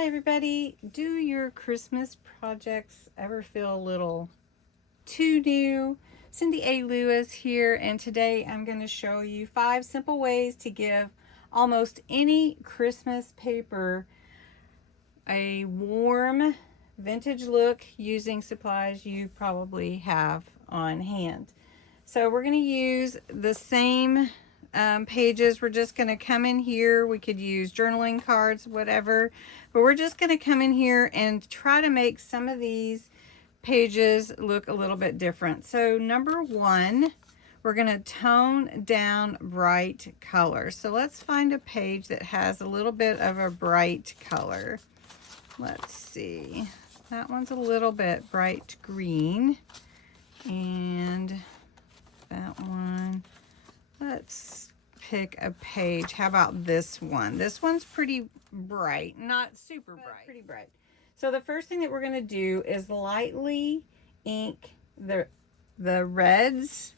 Hi everybody. Do your Christmas projects ever feel a little too new? Cindy A. Lewis here, and today I'm going to show you 5 simple ways to give almost any Christmas paper a warm vintage look using supplies you probably have on hand. So we're going to use the same pages. We're just going to come in here. We could use journaling cards, whatever, but we're just going to come in here and try to make some of these pages look a little bit different. So number 1, we're going to tone down bright colors. So let's find a page that has a little bit of a bright color. Let's see. That one's a little bit bright green, and that one. Let's pick a page. How about this one? This one's pretty bright, not super bright, pretty bright. So the first thing that we're going to do is lightly ink the reds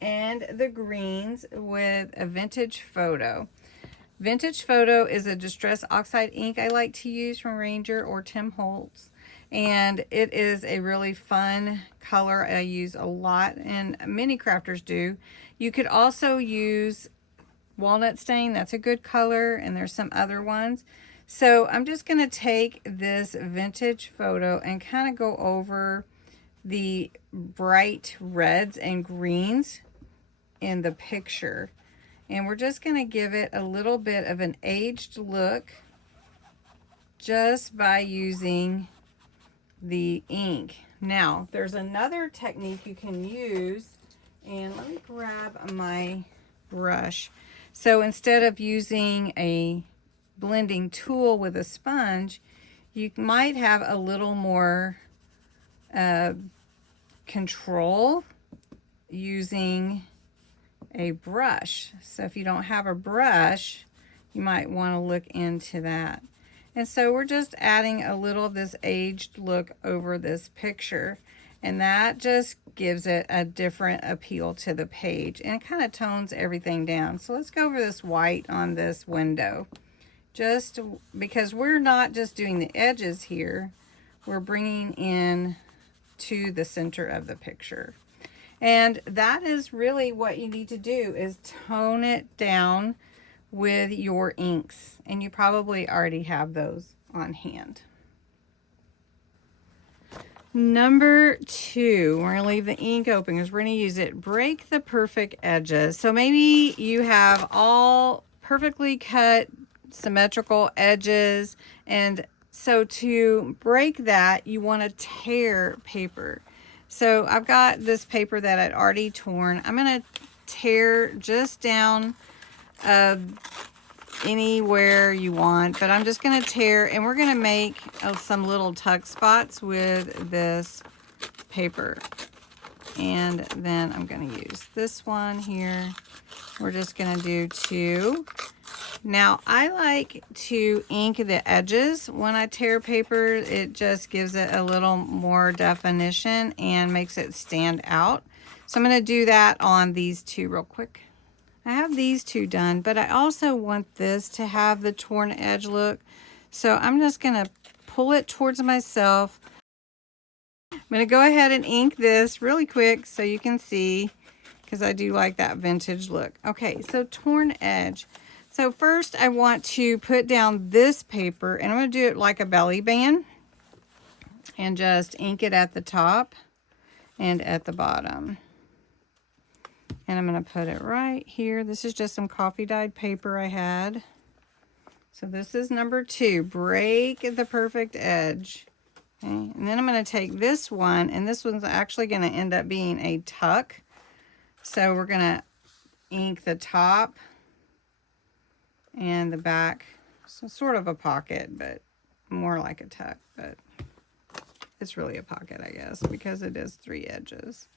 and the greens with a Vintage Photo. Vintage Photo is a distress oxide ink I like to use from Ranger or Tim Holtz, and it is a really fun color I use a lot, and many crafters do. You could also use walnut stain. That's a good color, and there's some other ones. So I'm just going to take this Vintage Photo and kind of go over the bright reds and greens in the picture. And we're just going to give it a little bit of an aged look just by using the ink. Now, there's another technique you can use, and let me grab my brush. So instead of using a blending tool with a sponge, you might have a little more control using a brush. So if you don't have a brush, you might want to look into that. And so we're just adding a little of this aged look over this picture, and that just gives it a different appeal to the page and kind of tones everything down. So let's go over this white on this window, just because we're not just doing the edges here, we're bringing in to the center of the picture. And that is really what you need to do, is tone it down with your inks. And you probably already have those on hand. Number 2, we're going to leave the ink open because we're going to use it. Break the perfect edges. So maybe you have all perfectly cut, symmetrical edges. And so to break that, you want to tear paper. So I've got this paper that I'd already torn. I'm going to tear just down anywhere you want, but I'm just going to tear, and we're going to make some little tuck spots with this paper. And then I'm going to use this one here. We're just going to do 2. Now, I like to ink the edges when I tear paper. It just gives it a little more definition and makes it stand out. So I'm going to do that on these 2 real quick. I have these 2 done, but I also want this to have the torn edge look. So I'm just going to pull it towards myself. I'm going to go ahead and ink this really quick so you can see, because I do like that vintage look. Okay, so torn edge. So first I want to put down this paper, and I'm going to do it like a belly band and just ink it at the top and at the bottom. And I'm going to put it right here. This is just some coffee dyed paper I had. So this is number 2, break the perfect edge. Okay. And then I'm going to take this one, and this one's actually going to end up being a tuck. So we're going to ink the top and the back. So sort of a pocket, but more like a tuck, but it's really a pocket, I guess, because it is 3 edges.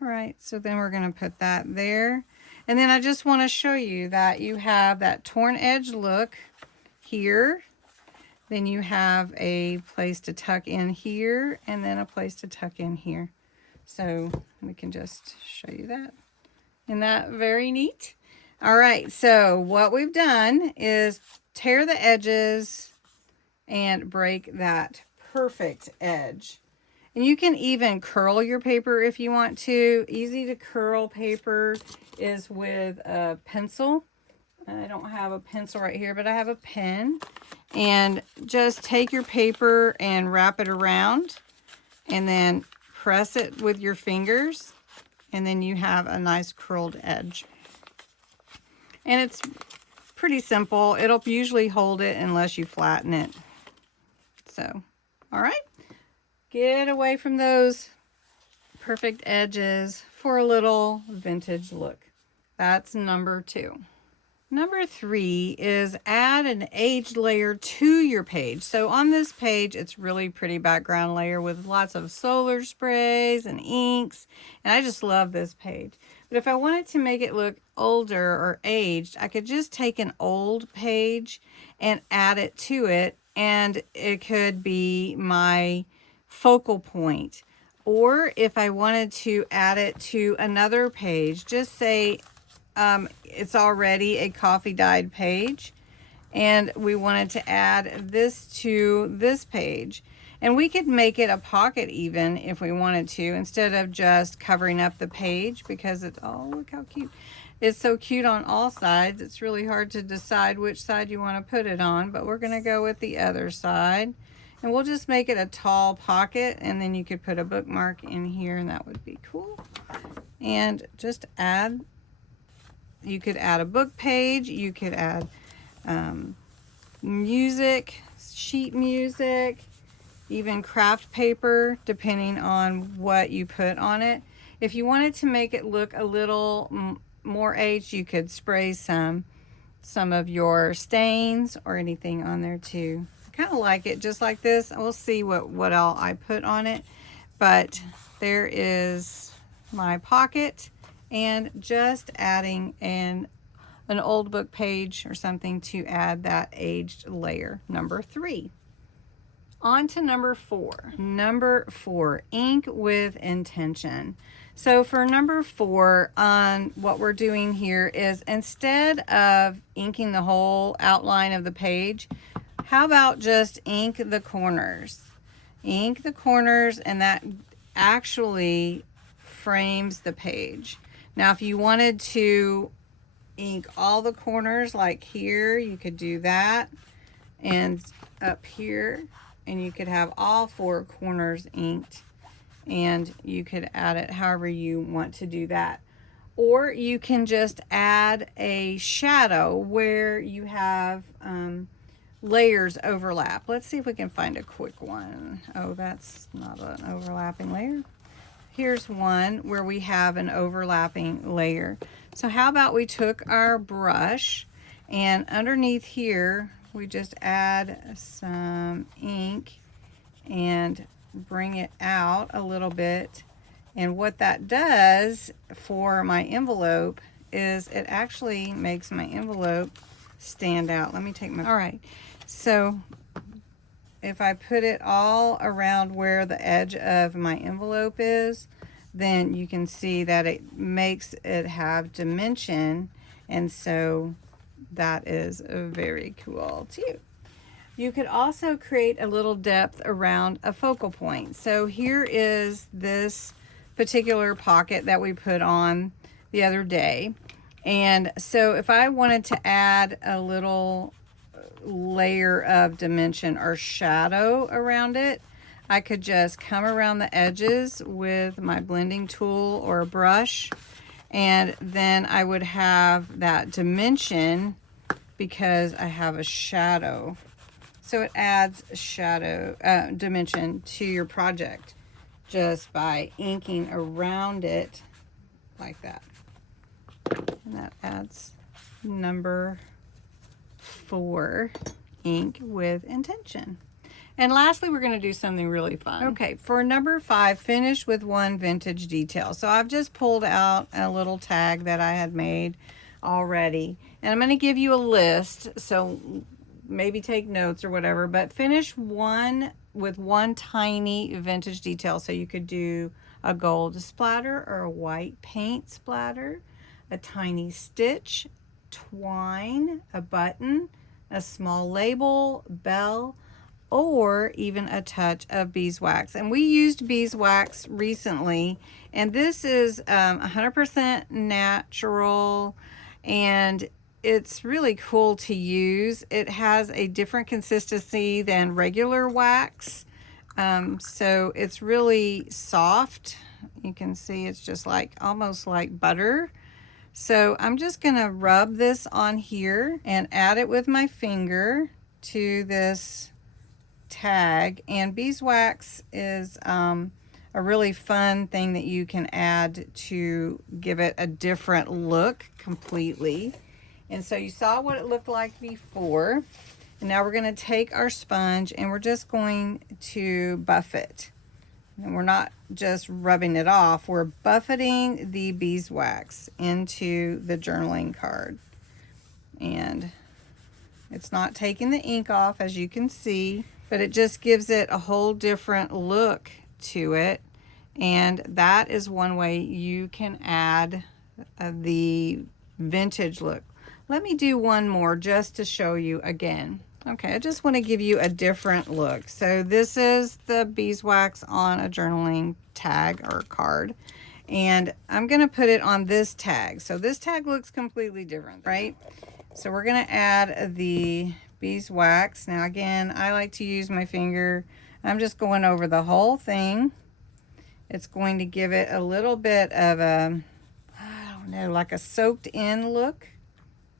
All right, so then we're going to put that there. And then I just want to show you that you have that torn edge look here. Then you have a place to tuck in here, and then a place to tuck in here. So we can just show you that. Isn't that very neat? All right, so what we've done is tear the edges and break that perfect edge. And you can even curl your paper if you want to. Easy to curl paper is with a pencil. I don't have a pencil right here, but I have a pen. And just take your paper and wrap it around and then press it with your fingers. And then you have a nice curled edge. And it's pretty simple. It'll usually hold it unless you flatten it. So, all right. Get away from those perfect edges for a little vintage look. That's number 2. Number 3 is add an aged layer to your page. So on this page, it's really pretty background layer with lots of solar sprays and inks. And I just love this page. But if I wanted to make it look older or aged, I could just take an old page and add it to it. And it could be my focal point. Or if I wanted to add it to another page, just say it's already a coffee dyed page and we wanted to add this to this page, and we could make it a pocket even if we wanted to, instead of just covering up the page, because it's, oh, look how cute. It's so cute on all sides. It's really hard to decide which side you want to put it on, but we're going to go with the other side. And we'll just make it a tall pocket, and then you could put a bookmark in here, and that would be cool. And just add, you could add a book page, you could add music, sheet music, even craft paper, depending on what you put on it. If you wanted to make it look a little more aged, you could spray some of your stains or anything on there too. Kind of like it just like this. We'll see what all I put on it, but there is my pocket, and just adding an old book page or something to add that aged layer. Number 3. On to number 4. Number 4, ink with intention. So for number 4, on what we're doing here is, instead of inking the whole outline of the page, how about just ink the corners? Ink the corners, and that actually frames the page. Now, if you wanted to ink all the corners, like here, you could do that, and up here, and you could have all 4 corners inked, and you could add it however you want to do that. Or you can just add a shadow where you have layers overlap. Let's see if we can find a quick one. Oh, that's not an overlapping layer. Here's one where we have an overlapping layer. So how about we took our brush, and underneath here we just add some ink and bring it out a little bit. And what that does for my envelope is it actually makes my envelope stand out. Let me take my, all right, so if I put it all around where the edge of my envelope is, then you can see that it makes it have dimension, and so that is very cool too. You could also create a little depth around a focal point. So here is this particular pocket that we put on the other day, and so if I wanted to add a little layer of dimension or shadow around it, I could just come around the edges with my blending tool or a brush, and then I would have that dimension because I have a shadow. So it adds shadow dimension to your project just by inking around it like that. And that adds number 4, ink with intention. And lastly, we're going to do something really fun. Okay, for number 5, finish with one vintage detail. So I've just pulled out a little tag that I had made already, and I'm going to give you a list, so maybe take notes or whatever, but finish one with one tiny vintage detail. So you could do a gold splatter or a white paint splatter, a tiny stitch, twine, a button, a small label, bell, or even a touch of beeswax. And we used beeswax recently, and this is 100% natural, and it's really cool to use. It has a different consistency than regular wax, so it's really soft. You can see it's just like almost like butter. So I'm just gonna rub this on here and add it with my finger to this tag. And beeswax is a really fun thing that you can add to give it a different look completely. And so you saw what it looked like before, and now we're going to take our sponge and we're just going to buff it. And we're not just rubbing it off, we're buffeting the beeswax into the journaling card. And it's not taking the ink off, as you can see, but it just gives it a whole different look to it. And that is one way you can add the vintage look. Let me do one more just to show you again. Okay, I just want to give you a different look. So this is the beeswax on a journaling tag or card, and I'm going to put it on this tag. So this tag looks completely different, right? So we're going to add the beeswax. Now again, I like to use my finger. I'm just going over the whole thing. It's going to give it a little bit of a, I don't know, like a soaked in look.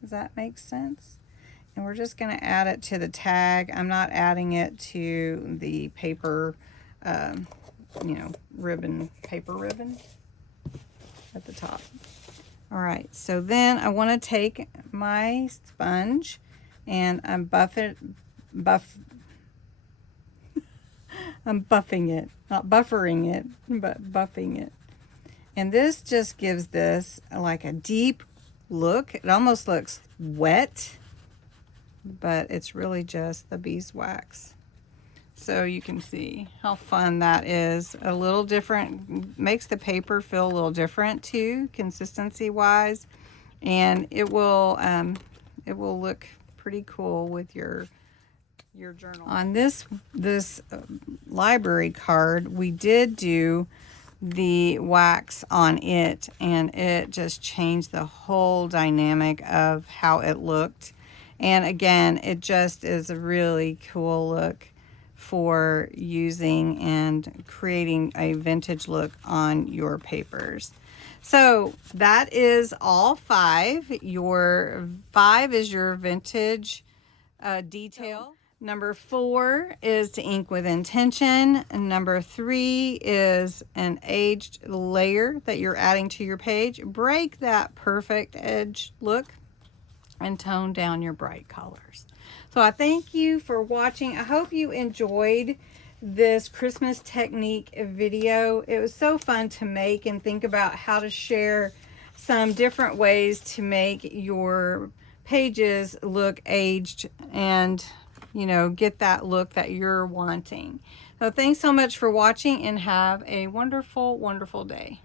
Does that make sense? And we're just going to add it to the tag. I'm not adding it to the paper, you know, ribbon, paper ribbon at the top. All right, so then I want to take my sponge and I'm buffing it, not buffering it, but buffing it. And this just gives this like a deep look. It almost looks wet, but it's really just the beeswax. So you can see how fun that is. A little different, makes the paper feel a little different too, consistency wise, and it will look pretty cool with your journal. On this library card, we did do the wax on it, and it just changed the whole dynamic of how it looked. And again, it just is a really cool look for using and creating a vintage look on your papers. So that is all 5. Your 5 is your vintage detail. Number 4 is to ink with intention. And number 3 is an aged layer that you're adding to your page. Break that perfect edge look and tone down your bright colors. So I thank you for watching. I hope you enjoyed this Christmas technique video. It was so fun to make and think about how to share some different ways to make your pages look aged and, you know, get that look that you're wanting. So thanks so much for watching, and have a wonderful, wonderful day.